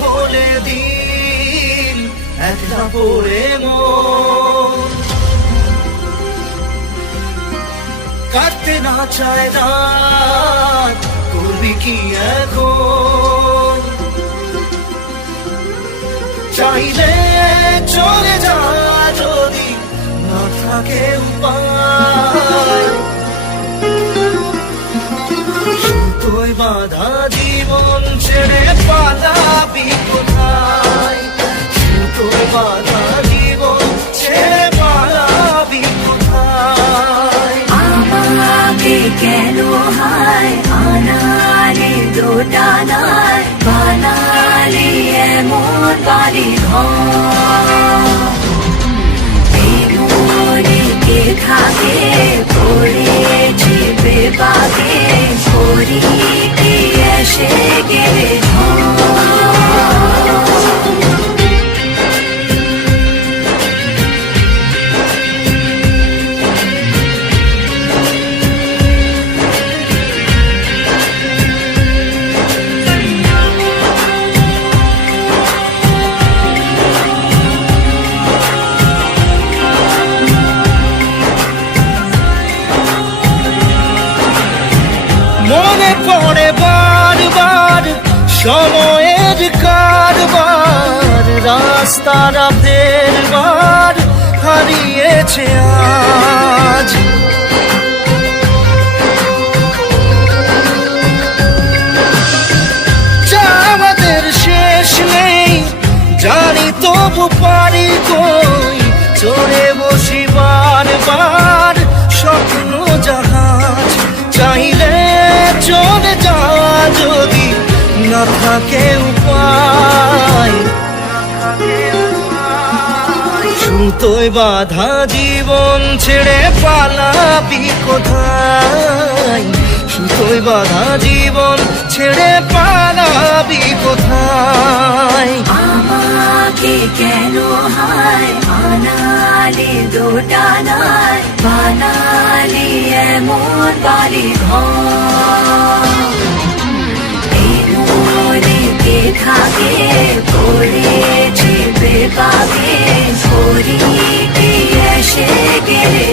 হলে দিন একলা পড়ে মন কাটতে না চায় রাত করবি কি এখন চাইলে চলে যা যদি না থাকে উপায় সুতোয় বাঁধা জীবন ছেড়ে পালাবি কোথায় সুতোয় বাঁধা জীবন ছেড়ে পালাবি কোথায় আমাকে কেন হায় আনারে দোটানায় বানালি এমন বাড়ি ঘরে থাকে পড়েছি বেবাকে করি কি এসে গেলে মনে পড়ে বারবার সময়ের কারবার রাস্তার ফেরবার হারিয়েছে আজ আমাদের শেষ নেই জানি তবু পারি কই চড়ে বসি বারবার স্বপ্ন জাহাজ চাইলে চলে যা যদি না থাকে উপায় সুতোয় বাঁধা জীবন ছেড়ে পালাবি কোথায় সুতোয় বাঁধা জীবন ছেড়ে পালাবি কোথায় আমাকে কেন হায় আনালি দোটানায় বানালি এমন বাড়ি ঘরে থাকে পড়েছি বেবাকে করি কি এসে গেলে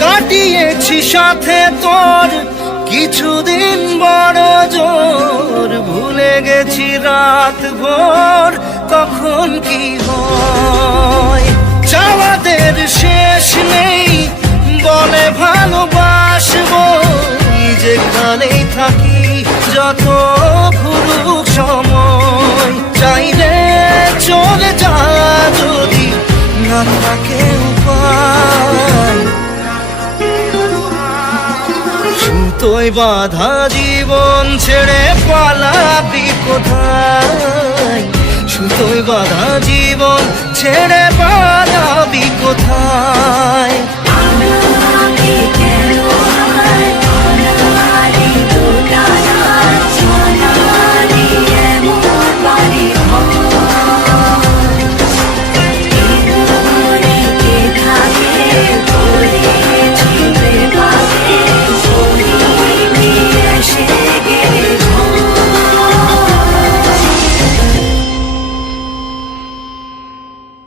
কাটিয়েছি সাথে তোর কিছুদিন বড় জোর ভুলে গেছি রাত ভোর কখন কি হয় চাওয়াদের শেষ নেই বলে ভালোবাসবো যেখানেই থাকি যত ঘুরুক সময় চাইলে চলে যা যদি না থাকে উপায় সুতোয় বাঁধা জীবন ছেড়ে পালাবি কোথায় সুতোয় বাঁধা জীবন ছেড়ে